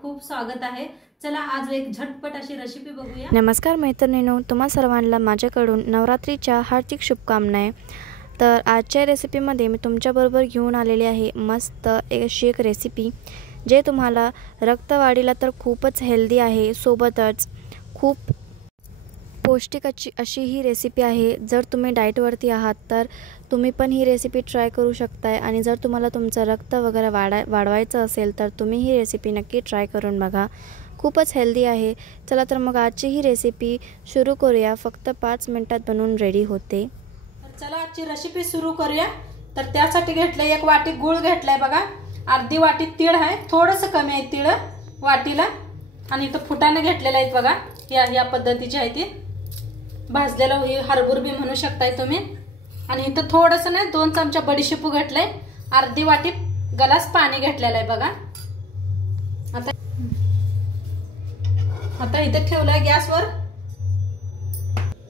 खूप खूप स्वागत आहे। चला आज एक झटपट अशी रेसिपी बघूया। नमस्कार मैत्रिणींनो, तुम्हा सर्वांना माझ्याकडून नवरात्रीच्या हार्दिक शुभकामना। तर आजच्या रेसिपीमध्ये मी तुमच्याबरोबर घेऊन आलेली आहे मस्त अशी एक रेसिपी जे तुम्हाला रक्तवाढीला तर खूपच हेल्दी आहे, सोबतच खूप पौष्टिक अशी ही रेसिपी आहे। जर तुम्ही डाएटवरती आहात तर तुम्ही पण ही रेसिपी ट्राय करू शकताय आणि जर तुम्हाला तुमचं रक्त वगैरे वाढवायचं असेल तर तुम्ही ही रेसिपी नक्की ट्राय करून बघा, खूपच हेल्दी आहे। चला तर मग आजची ही रेसिपी सुरू करूया। फक्त 5 मिनिटात बनवून रेडी होते। चला आजची रेसिपी सुरू करूया। तर त्यासाठी घेतले एक वाटी गूळ घेतलाय बघा, अर्धी वाटी तीळ आहे, थोडंसं कमी आहे तीळ वाटीला, आणि इथं फुटाणे घेतलेले आहेत बघा, या पद्धतीचे आहे ती भाजलेला हरभूर बी म्हणू शकताय तुम्ही। आणि इथं थोडंसं नाही 2 चमचा बडीशेपू घेतलंय, अर्धी वाटी ग्लास पाणी घेतलेलं आहे बघा। आता इथे ठेवलाय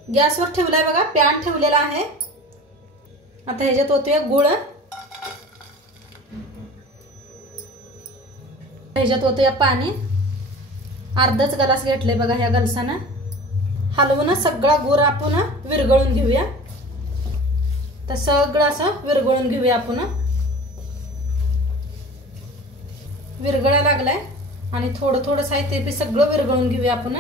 गॅसवर ठेवलाय बघा, पॅन ठेवलेला आहे। आता ह्याच्यात होतोय गुळ, ह्याच्यात होतोय पाणी, अर्धाच ग्लास घेतले बघा। ह्या ग्लासानं हलवून सगळा गुळ आपण विरघळून घेऊया। तर सगळं असं विरघळून घेऊया आपण। विरघळायला लागलाय आणि थोडं थोडंसं आहे ते बी सगळं विरघळून घेऊया आपण।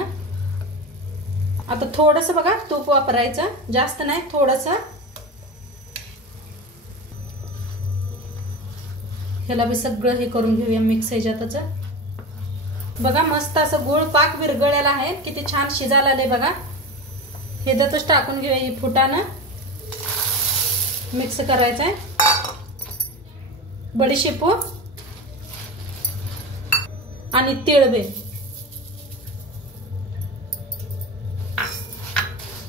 आता थोडंसं बघा तूप वापरायचं, जास्त नाही, थोडंसं। ह्याला बी सगळं हे करून घेऊया मिक्स ह्याच्यातच बघा। मस्त असं गुळ पाक विरघळलेला आहे, किती छान शिजायला आले बघा। ह्याच्यातच टाकून घेऊया ही फुटाणं, मिक्स करायचं आहे। बडीशेपू आणि तिळबे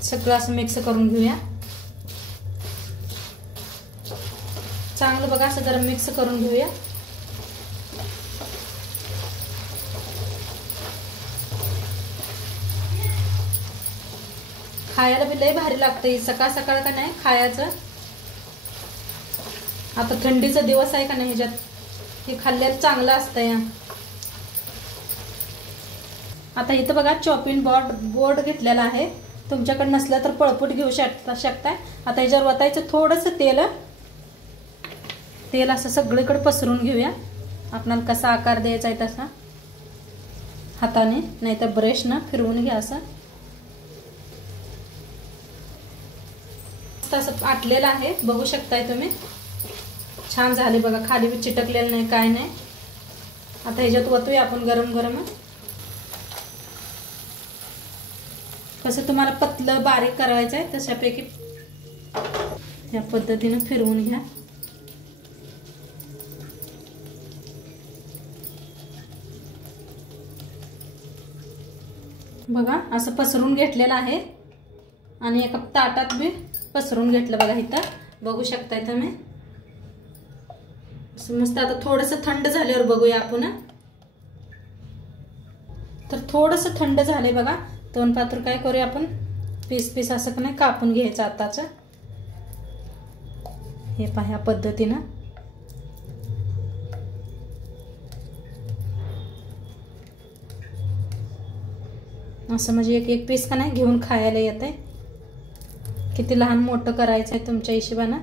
सगळं असं मिक्स करून घेऊया चांगलं बघा। असं जरा मिक्स करून घेऊया। खायला बी लय भारी लागतं, सकाळ सकाळ का नाही खायचं। आता थंडीचा दिवस आहे का नाही, ह्याच्यात हे खाल्ल्यावर चांगलं असतं। आता इथं बघा चॉपिंग बोर्ड घेतलेला आहे, तुमच्याकडे नसलं तर पळपूट घेऊ शकताय। आता ह्याच्यावर वतायचं थोडंसं तेल असं सगळीकडे पसरून घेऊया। आपल्याला कसा आकार द्यायचा आहे तसा हाताने, नाहीतर ब्रशनं फिरवून घ्या। असं आटलेलं आहे, बघू शकताय तुम्ही, छान झाले बघा, खाली बी चिटकलेलं नाही काय नाही। आता ह्याच्यात वतूया आपण गरम गरम। कसं तुम्हाला पतलं बारीक करायचं आहे तशापैकी या पद्धतीने फिरवून घ्या। बघा असं पसरून घेतलेलं आहे आणि एका ताटात बी पसरून घेतलं बघा, इथं बघू शकताय तुम्ही। मस्त आता थोडंसं थंड झाल्यावर बघूया आपण। तर थोडंसं थंड झाले बघा, दोन पात्र काय करूया आपण, पीस असं नाही कापून घ्यायचं आताच, हे पहा ह्या पद्धतीनं। असं म्हणजे एक पीस का नाही घेऊन खायला येतंय। किती लहान मोठं करायचं आहे तुमच्या हिशोबाने।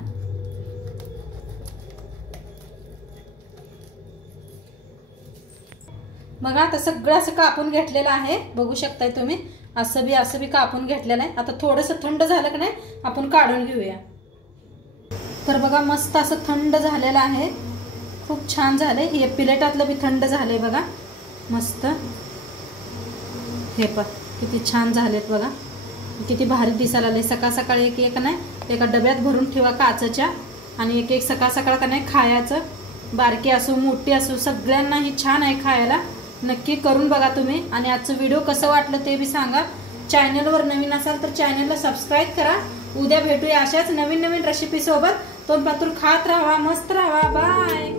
बघा आता सगळं असं कापून घेतलेलं आहे, बघू शकताय तुम्ही, असं बी कापून घेतलेलं आहे। आता थोडंसं थंड झालं की नाही आपण काढून घेऊया। तर बघा मस्त असं थंड झालेलं आहे, खूप छान झालंय। हे प्लेटातलं बी थंड झालंय बघा मस्त। हे पहा किती छान झालेत बघा, किती भारी दिसायला आले। सकाळ सकाळ एक नाही एका डब्यात भरून ठेवा काचेच्या, आणि एक सकाळ सकाळ का नाही खायचं, बारकी असो मोठी असो सगळ्यांना ही छान आहे खायला। नक्की करून बघा तुम्ही, आणि आजचं व्हिडिओ कसं वाटलं ते बी सांगा। चॅनलवर नवीन असाल तर चॅनलला सबस्क्राईब करा। उद्या भेटूया अशाच नवीन रेसिपी सोबत। तोंडपातूर खात राहा, मस्त राहा, बाय।